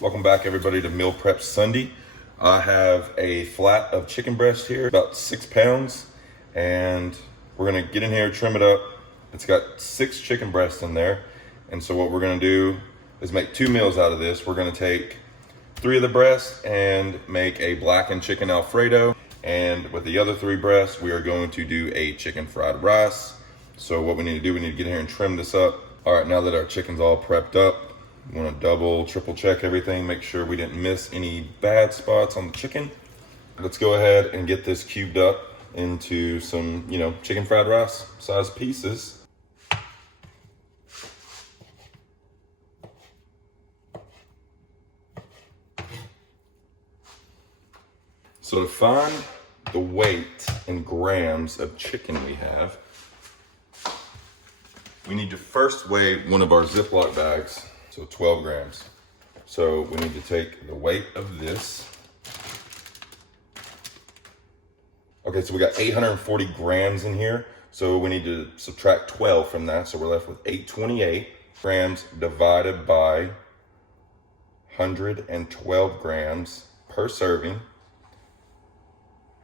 Welcome back everybody to Meal Prep Sunday. I have a flat of chicken breast here, about 6 pounds, and we're gonna get in here, trim it up. It's got 6 chicken breasts in there. And so what we're gonna do is make 2 meals out of this. We're gonna take 3 of the breasts and make a blackened chicken Alfredo. And with the other 3 breasts, we are going to do a chicken fried rice. So what we need to do, we need to get here and trim this up. All right, now that our chicken's all prepped up, we want to double, triple check everything, make sure we didn't miss any bad spots on the chicken. Let's go ahead and get this cubed up into some, chicken fried rice size pieces. So to find the weight in grams of chicken we have, we need to first weigh one of our Ziploc bags. So 12 grams. So we need to take the weight of this. Okay, so we got 840 grams in here. So we need to subtract 12 from that. So we're left with 828 grams divided by 112 grams per serving.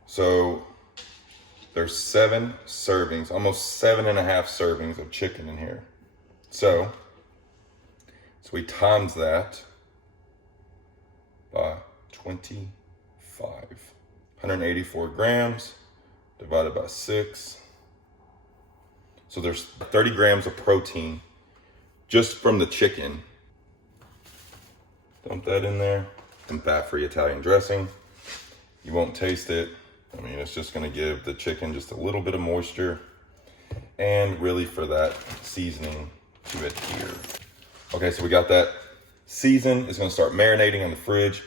So there's 7 servings, almost 7.5 servings of chicken in here. So we times that by 25. 184 grams divided by 6. So there's 30 grams of protein just from the chicken. Dump that in there. Some fat-free Italian dressing. You won't taste it. I mean, it's just gonna give the chicken just a little bit of moisture and really for that seasoning to adhere. Okay, so we got that seasoned. It's gonna start marinating in the fridge.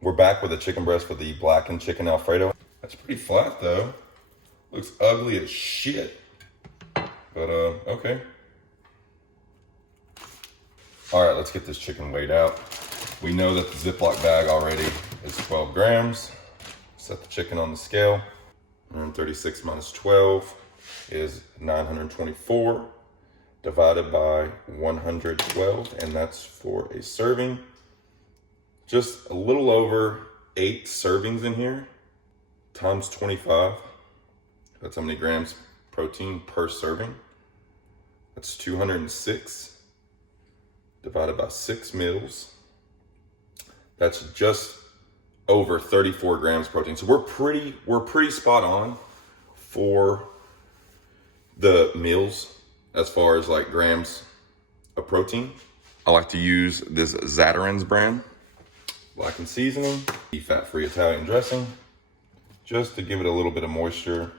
We're back with the chicken breast for the blackened chicken Alfredo. That's pretty flat though. Looks ugly as shit. But okay. All right, let's get this chicken weighed out. We know that the Ziploc bag already is 12 grams. Set the chicken on the scale. 136 minus 12 is 924. Divided by 112, and that's for a serving. Just a little over 8 servings in here, times 25. That's how many grams protein per serving. That's 206 divided by 6 meals. That's just over 34 grams protein. So we're pretty spot on for the meals. As far as like grams of protein, I like to use this Zatarain's brand, blackened seasoning, the fat-free Italian dressing, just to give it a little bit of moisture.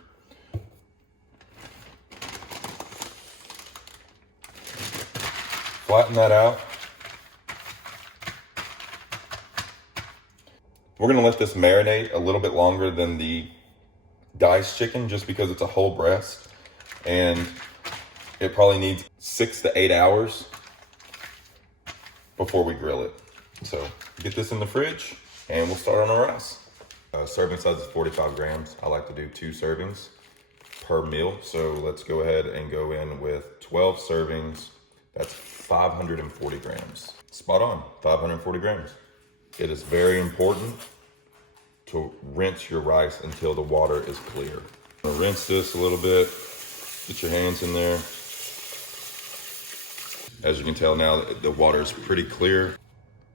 Flatten that out. We're gonna let this marinate a little bit longer than the diced chicken just because it's a whole breast, and it probably needs 6 to 8 hours before we grill it. So get this in the fridge and we'll start on our rice. Serving size is 45 grams. I like to do 2 servings per meal. So let's go ahead and go in with 12 servings. That's 540 grams. Spot on, 540 grams. It is very important to rinse your rice until the water is clear. I'm gonna rinse this a little bit. Get your hands in there. As you can tell now, the water is pretty clear.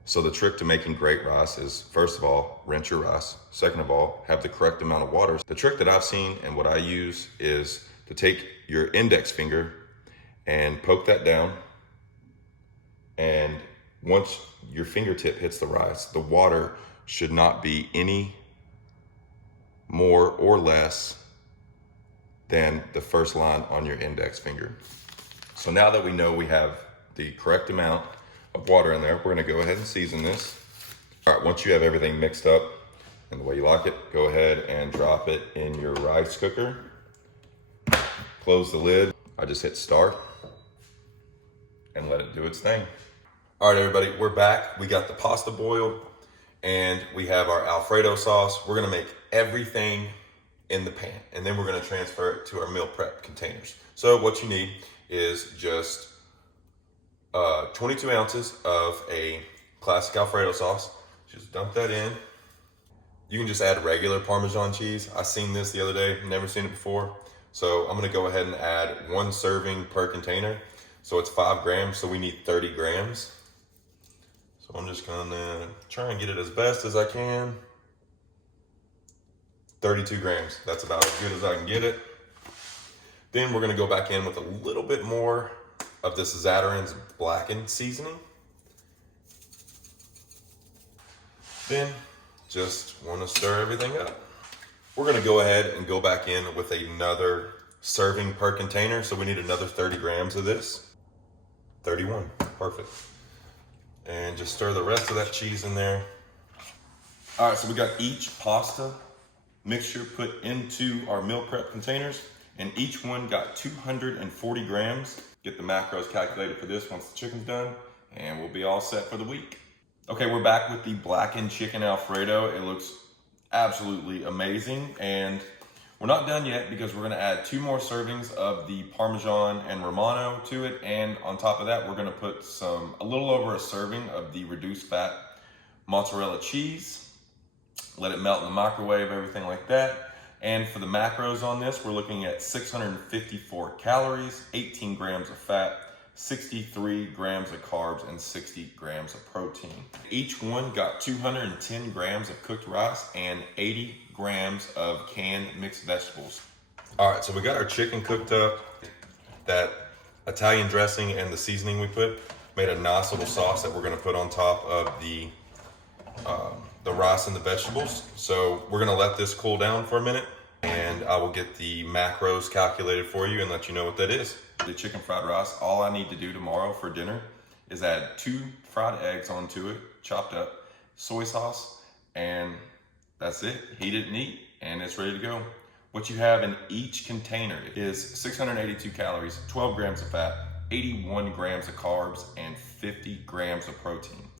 So the trick to making great rice is, first of all, rinse your rice. Second of all, have the correct amount of water. The trick that I've seen and what I use is to take your index finger and poke that down. And once your fingertip hits the rice, the water should not be any more or less than the first line on your index finger. So now that we know we have the correct amount of water in there, we're gonna go ahead and season this. All right, once you have everything mixed up in the way you like it, go ahead and drop it in your rice cooker. Close the lid. I just hit start and let it do its thing. All right, everybody, we're back. We got the pasta boiled and we have our Alfredo sauce. We're gonna make everything in the pan, and then we're gonna transfer it to our meal prep containers. So what you need is just 22 ounces of a classic Alfredo sauce. Just dump that in. You can just add regular Parmesan cheese. I seen this the other day, never seen it before. So I'm gonna go ahead and add 1 serving per container. So it's 5 grams, so we need 30 grams. So I'm just gonna try and get it as best as I can. 32 grams, that's about as good as I can get it. Then we're gonna go back in with a little bit more of this Zatarain's blackened seasoning. Then just wanna stir everything up. We're gonna go ahead and go back in with another serving per container. So we need another 30 grams of this. 31, perfect. And just stir the rest of that cheese in there. All right, so we got each pasta mixture put into our meal prep containers, and each one got 240 grams. Get the macros calculated for this once the chicken's done, and we'll be all set for the week. Okay, we're back with the blackened chicken Alfredo. It looks absolutely amazing, and we're not done yet because we're gonna add 2 more servings of the Parmesan and Romano to it, and on top of that, we're gonna put a little over a serving of the reduced fat mozzarella cheese. Let it melt in the microwave, everything like that. And for the macros on this, we're looking at 654 calories, 18 grams of fat, 63 grams of carbs, and 60 grams of protein. Each one got 210 grams of cooked rice and 80 grams of canned mixed vegetables. All right, so we got our chicken cooked up. That Italian dressing and the seasoning we put made a nice little sauce that we're gonna put on top of the rice and the vegetables. So we're gonna let this cool down for a minute, and I will get the macros calculated for you and let you know what that is. The chicken fried rice, all I need to do tomorrow for dinner is add 2 fried eggs onto it, chopped up, soy sauce, and that's it. Heat it and eat, and it's ready to go. What you have in each container is 682 calories, 12 grams of fat, 81 grams of carbs, and 50 grams of protein.